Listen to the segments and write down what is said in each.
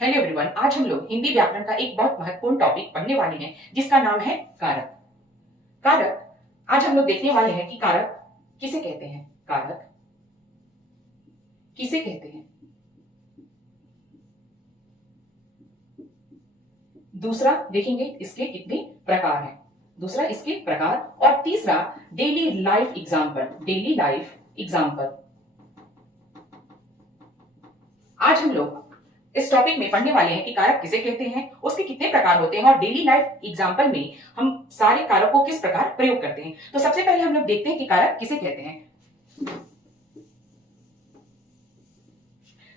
Hello everyone, आज हम लोग हिंदी व्याकरण का एक बहुत महत्वपूर्ण टॉपिक पढ़ने वाले हैं जिसका नाम है कारक। कारक आज हम लोग देखने वाले हैं कि कारक किसे कहते हैं। कारक किसे कहते हैं। दूसरा देखेंगे इसके कितने प्रकार हैं। दूसरा इसके प्रकार और तीसरा daily life example. Daily life example आज हम लोग इस टॉपिक में पढ़ने वाले हैं कि कारक किसे कहते हैं, उसके कितने प्रकार होते हैं और डेली लाइफ एग्जाम्पल में हम सारे कारकों को किस प्रकार प्रयोग करते हैं। तो सबसे पहले हम लोग देखते हैं कि कारक किसे कहते हैं।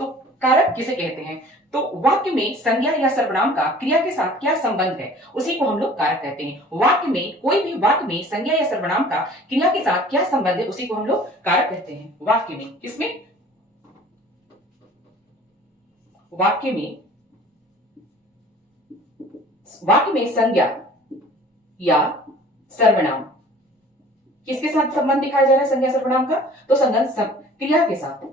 तो कारक किसे कहते हैं, तो वाक्य में संज्ञा या सर्वनाम का क्रिया के साथ क्या संबंध है उसी को हम लोग कारक कहते हैं। वाक्य में कोई भी वाक्य में संज्ञा या सर्वनाम का क्रिया के साथ क्या संबंध है उसी को हम लोग कारक कहते हैं। वाक्य में किसमें, वाक्य में संज्ञा या सर्वनाम किसके साथ संबंध दिखाया जा रहा है। संज्ञा सर्वनाम का तो संबंध क्रिया के साथ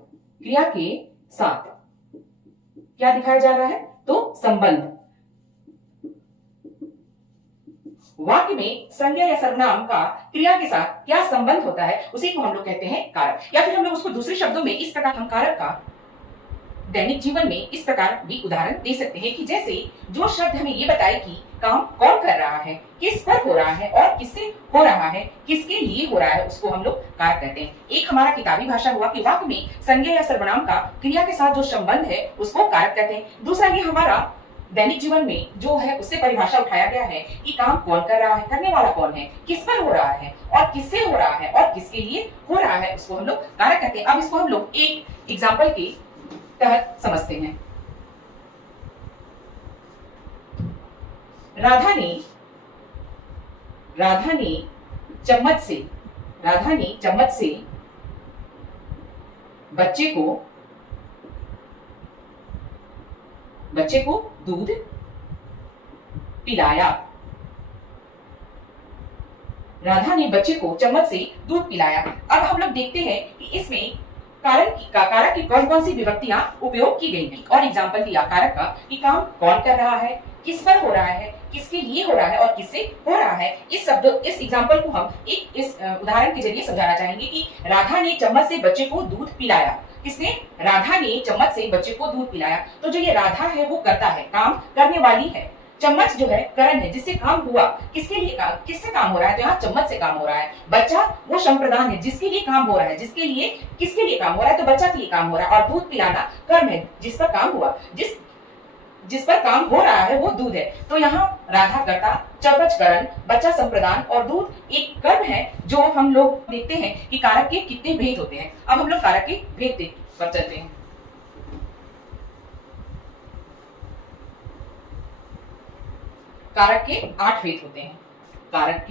क्या दिखाया जा रहा है, तो संबंध। वाक्य में संज्ञा या सर्वनाम का क्रिया के साथ क्या संबंध होता है उसी को हम लोग कहते हैं कारक। या फिर हम लोग उसको दूसरे शब्दों में इस प्रकार हम कारक का दैनिक जीवन में इस प्रकार भी उदाहरण दे सकते हैं कि जैसे जो शब्द हमें ये बताए कि काम कौन कर रहा है, किस पर हो रहा है और किससे हो रहा है, किसके लिए हो रहा है, उसको हम लोग कारक कहते हैं। एक हमारा किताबी भाषा हुआ कि वाक्य में संज्ञा या सर्वनाम का क्रिया के साथ जो संबंध है उसको कारक कहते हैं। दूसरा ये हमारा दैनिक जीवन में जो है उससे परिभाषा उठाया गया है कि काम कौन कर रहा है, करने वाला कौन है, किस पर हो रहा है और किससे हो रहा है और किसके लिए हो रहा है, उसको हम लोग कारक कहते हैं। अब इसको हम लोग एक एग्जाम्पल के तहत समझते हैं। राधा ने चम्मच से बच्चे को दूध पिलाया। राधा ने बच्चे को चम्मच से दूध पिलाया। अब हम लोग देखते हैं कि इसमें कारक की कौन कौन सी विभक्तियां उपयोग की गई हैं और एग्जाम्पल दिया कारक का कि काम कौन कर रहा है, किस पर हो रहा है, किसके लिए हो रहा है और किससे हो रहा है। इस एग्जाम्पल को हम इस उदाहरण के जरिए समझाना चाहेंगे कि राधा ने चम्मच से बच्चे को दूध पिलाया। किसने, राधा ने चम्मच से बच्चे को दूध पिलाया। तो जो ये राधा है वो करता है, काम करने वाली है। चम्मच जो है करण है जिससे काम हुआ, किसके लिए काम, किससे काम हो रहा है, तो यहाँ चम्मच से काम हो रहा है। बच्चा वो संप्रदान है जिसके लिए काम हो रहा है, किसके लिए काम हो रहा है, तो बच्चा के लिए काम हो रहा है। और दूध पिलाना कर्म है जिस पर काम हुआ, जिस पर काम हो रहा है वो दूध है। तो यहाँ राधा कर्ता, चम्मच करण, बच्चा संप्रदान और दूध एक कर्म है। जो हम लोग देखते हैं कि कारक के कितने भेद होते हैं। अब हम लोग कारक के भेद पर चलते हैं। कारक के 8 भेद होते हैं। कारक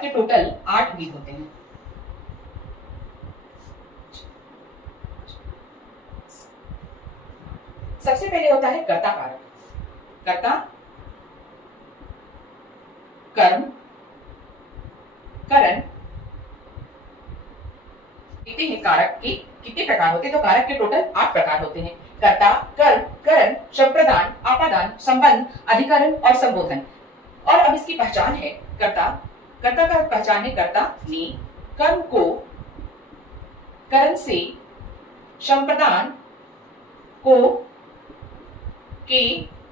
के टोटल 8 भेद होते हैं। सबसे पहले होता है कर्ता कारक। कर्ता, कर्म, करण। देखते हैं कारक के कितने प्रकार होते हैं। तो कारक के टोटल 8 प्रकार होते हैं। कर्ता, कर्म, करण, संप्रदान, आपादान, संबंध, अधिकरण और संबोधन। और अब इसकी पहचान है। कर्ता का पहचान है, कर्ता ने कर्म को करण से, संप्रदान को के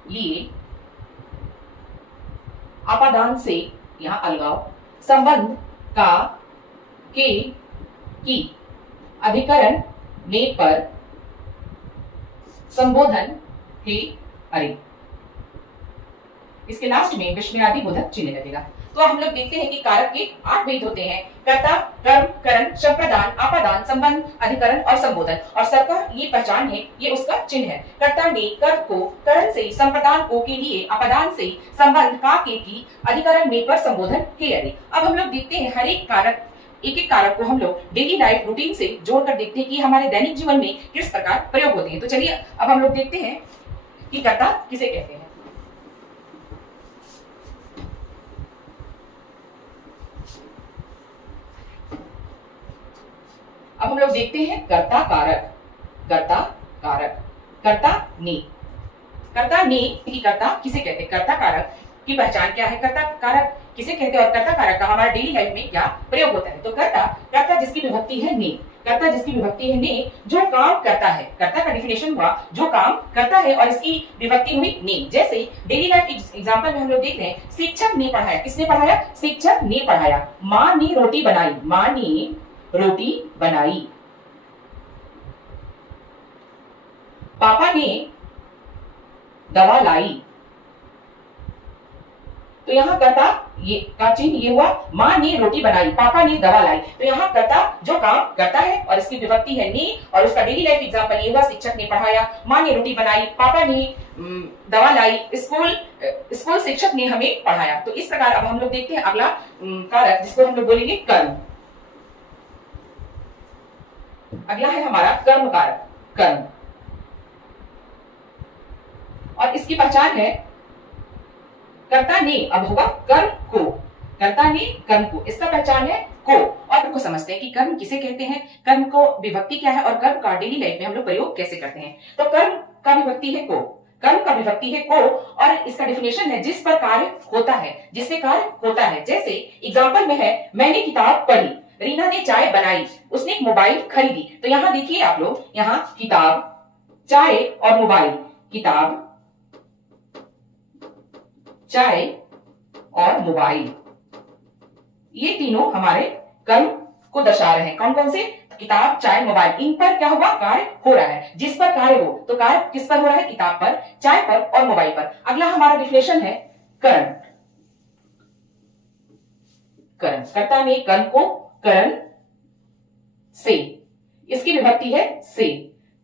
लिए, आपादान से, यहां अलगाव, संबंध का के की, अधिकरण ने पर, संबोधन हे अरे। इसके लास्ट में विस्मयादि बोधक चिन्ह लगेगा। तो हम लोग देखते हैं कि कारक के 8 भेद होते हैं। कर्ता, कर्म, करण, संप्रदान, आपादान, संबंध, अधिकरण और संबोधन। और सबका ये पहचान है, ये उसका चिन्ह है। कर्ता ने कर्म को करण से, संप्रदान को के लिए, आपादान से, संबंध का के की, अधिकरण में पर, संबोधन हे अरे। अब हम लोग देखते हैं हर एक कारक को हम लोग डेली लाइफ रूटीन से जोड़कर देखते हैं कि हमारे दैनिक जीवन में किस प्रकार प्रयोग होते हैं। तो चलिए अब हम लोग देखते हैं कि कर्ता किसे कहते हैं। अब हम लोग देखते हैं कर्ता कारक। कर्ता कारक, कर्ता ने। कर्ता ने की कर्ता किसे कहते हैं, कर्ता कारक की पहचान क्या है, कर्ता कारक किसे कहते हैं और कर्ता कारक का हमारे डेली लाइफ में क्या प्रयोग होता है। तो कर्ता, कर्ता जिसकी विभक्ति है ने, कर्ता जिसकी विभक्ति है ने, जो काम करता है। कर्ता का डिफिनेशन हुआ जो काम करता है और इसकी विभक्ति हुई ने। जैसे डेली लाइफ एग्जांपल में हम लोग देख रहे हैं, शिक्षक ने पढ़ाया। किसने पढ़ाया, शिक्षक ने पढ़ाया। माँ ने रोटी बनाई, माँ ने रोटी बनाई। पापा ने दवा लाई। तो यहाँ कर्ता ये का चिन्ह ये हुआ, माँ ने रोटी बनाई, पापा ने दवा लाई। तो यहाँ कर्ता जो काम करता है और इसकी विभक्ति है ने, और उसका डेली लाइफ एग्जांपल ये हुआ, शिक्षक ने पढ़ाया, माँ ने रोटी बनाई, पापा ने दवा लाई, स्कूल शिक्षक ने हमें पढ़ाया। तो इस प्रकार अब हम लोग देखते हैं अगला कारक जिसको हम लोग बोलेंगे कर्म। अगला है हमारा कर्म कारक, कर्म। और इसकी पहचान है कर्ता ने, अब होगा कर्म को, कर्ता ने कर्म को, इसका पहचान है को। और को समझते हैं कि कर्म किसे कहते हैं, कर्म को विभक्ति क्या है और कर्म का डेली लाइफ में हम लोग प्रयोग कैसे करते हैं। तो कर्म का विभक्ति है को, कर्म का विभक्ति है को, और इसका डिफिनेशन है जिस पर कार्य होता है, जिससे कार्य होता है। जैसे एग्जाम्पल में है, मैंने किताब पढ़ी, रीना ने चाय बनाई, उसने एक मोबाइल खरीदी। तो यहाँ देखिए आप लोग, यहाँ किताब, चाय और मोबाइल, किताब, चाय और मोबाइल, ये तीनों हमारे कर्म को दर्शा रहे हैं। कौन कौन से, किताब, चाय, मोबाइल, इन पर क्या हुआ, कार्य हो रहा है। जिस पर कार्य हो, तो कार्य किस पर हो रहा है, किताब पर, चाय पर और मोबाइल पर। अगला हमारा डिफिनेशन है करण। करण, कर्ता ने कर्म को करण से, इसकी विभक्ति है से।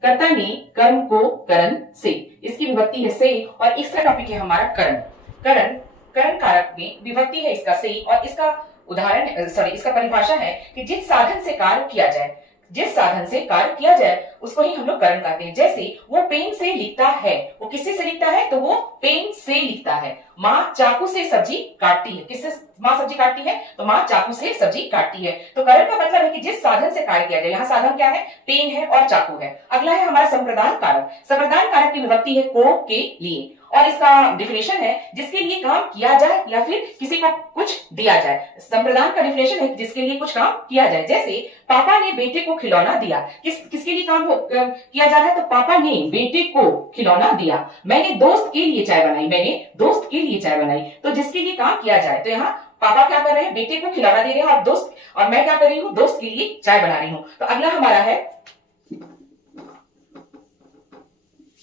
कर्ता ने कर्म को करण से, इसकी विभक्ति है से। और इसका टॉपिक है हमारा करण। करण, करण कारक में विभक्ति है इसका से, और इसका उदाहरण इसका परिभाषा है कि जिस साधन से कार्य किया जाए, जिस साधन से कार्य किया जाए उसको ही हम लोग करण कहते हैं। जैसे वो पेन से लिखता है, वो किससे से लिखता है, तो वो पेन से लिखता है। माँ चाकू से सब्जी काटती है, किससे माँ सब्जी काटती है, तो माँ चाकू से सब्जी काटती है। तो करण का मतलब है कि जिस साधन से कार्य किया जाए। यहाँ साधन क्या है, पेन है और चाकू है। अगला है हमारा संप्रदान कारक। संप्रदान कारक की विभक्ति है को, के, लिए, और इसका डिफिनेशन है जिसके लिए काम किया जाए या फिर किसी को कुछ दिया जाए। संप्रदान का डिफिनेशन है जिसके लिए कुछ काम किया जाए। जैसे पापा ने बेटे को खिलौना दिया, किसके लिए काम किया जा रहा है, तो पापा ने बेटे को खिलौना दिया। मैंने दोस्त के लिए चाय बनाई, मैंने दोस्त के लिए चाय बनाई। तो जिसके लिए काम किया जाए, तो यहाँ पापा क्या कर रहे हैं, बेटे को खिलौना दे रहे हैं, और मैं क्या कर रही हूँ, दोस्त के लिए चाय बना रही हूँ। तो अगला हमारा है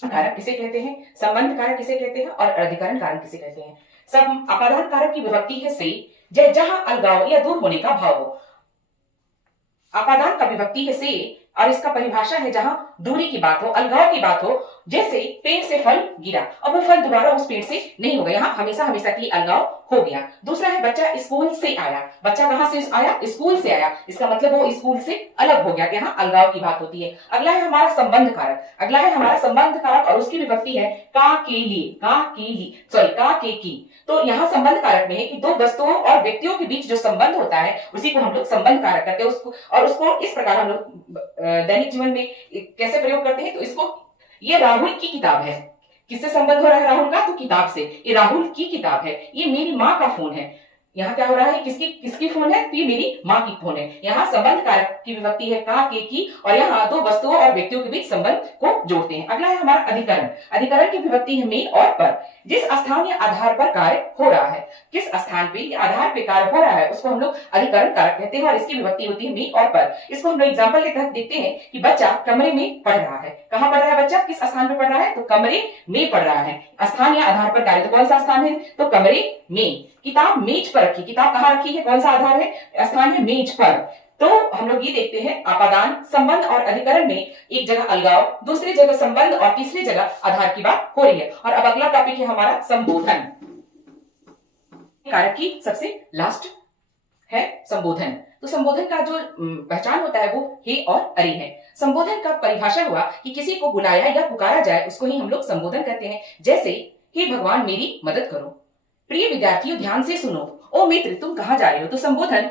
कारक किसे कहते हैं, संबंध कारक किसे कहते हैं, और अधिकरण कारक किसे कहते हैं। सब अपादान कारक की विभक्ति है से, जहां अलगाव या दूर होने का भाव हो। अपादान का विभक्ति है से, और इसका परिभाषा है जहां दूरी की बात हो, अलगाव की बात हो। जैसे पेड़ से फल गिरा, अब वो फल दोबारा उस पेड़ से नहीं होगा, यहाँ हमेशा हमेशा के लिए अलगाव हो गया। दूसरा है बच्चा स्कूल से आया, बच्चा कहां से आया, स्कूल से आया, इसका मतलब वो स्कूल से अलग हो गया, यहाँ अलगाव की बात होती है। अगला है हमारा संबंध कारक। अगला है हमारा संबंध कारक, और उसकी विभक्ति है का, के लिए, का, के लिए, सॉरी का, के, की। तो यहाँ संबंध कारक में है कि दो वस्तुओं और व्यक्तियों के बीच जो संबंध होता है उसी को हम लोग संबंध कारक करते हैं। उसको इस प्रकार हम लोग दैनिक जीवन में कैसे प्रयोग करते हैं, तो इसको, ये राहुल की किताब है, किससे संबंध हो रहा है राहुल का, तो किताब से। ये राहुल की किताब है, ये मेरी माँ का फोन है। यहाँ क्या हो रहा है, किसकी फोन है, तो ये मेरी माँ की फोन है। यहाँ संबंध कारक की विभक्ति है का, के, की, और यहाँ दो वस्तुओं और व्यक्तियों के बीच संबंध को जोड़ते हैं। अगला है हमारा अधिकरण। अधिकरण की विभक्ति है में और पर, जिस स्थान या आधार पर कार्य हो रहा है, किस स्थान पे या आधार पे कार्य हो रहा है उसको हम लोग अधिकरण कारक कहते हैं, और इसकी विभक्ति होती है में और पर। इसको हम लोग एग्जाम्पल के तहत देखते हैं कि बच्चा कमरे में पढ़ रहा है। कहाँ पढ़ रहा है बच्चा, किस स्थान पर पढ़ रहा है, तो कमरे में पढ़ रहा है। स्थान या आधार पर कार्य, तो कौन सा स्थान है, तो कमरे में। किताब मेज पर रखी, किताब कहाँ रखी है, कौन सा आधार है, स्थान है मेज पर। तो हम लोग ये देखते हैं अपादान, संबंध और अधिकरण में एक जगह अलगाव, दूसरी जगह संबंध, और तीसरी जगह आधार की बात हो रही है। और अब अगला टॉपिक है हमारा संबोधन। कारक की सबसे लास्ट है संबोधन। तो संबोधन का जो पहचान होता है वो हे और अरे है। संबोधन का परिभाषा हुआ कि किसी को बुलाया या पुकारा जाए उसको ही हम लोग संबोधन कहते हैं। जैसे हे भगवान मेरी मदद करो, प्रिय विद्यार्थियों ध्यान से सुनो, ओ मित्र तुम कहाँ जा रहे हो। तो संबोधन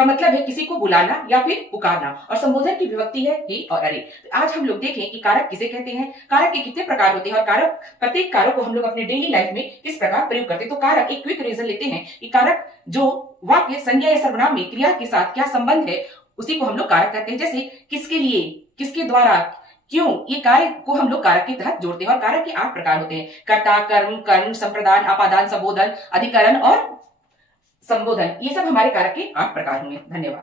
का मतलब है किसी को बुलाना या फिर पुकारना, और संबोधन की विभक्ति है ही और अरे। तो आज हम लोग देखें कि कारक किसे कहते हैं, कारक के कितने प्रकार होते हैं, और कारक प्रत्येक कारक को हम लोग अपने डेली लाइफ में किस प्रकार प्रयोग करते हैं। तो कारक, एक क्विक रीजन लेते हैं कि कारक जो वाक्य संज्ञा या सर्वनाम में क्रिया के साथ क्या संबंध है, उसी को हम लोग कारक कहते हैं। जैसे किसके लिए, किसके द्वारा, क्यों, ये कार्य को हम लोग कारक के तहत जोड़ते हैं। और कारक के 8 प्रकार होते हैं: कर्ता, कर्म, कर्ण, संप्रदान, अपादान, संबोधन, अधिकरण और संबोधन। ये सब हमारे कारक के 8 प्रकार होंगे। धन्यवाद।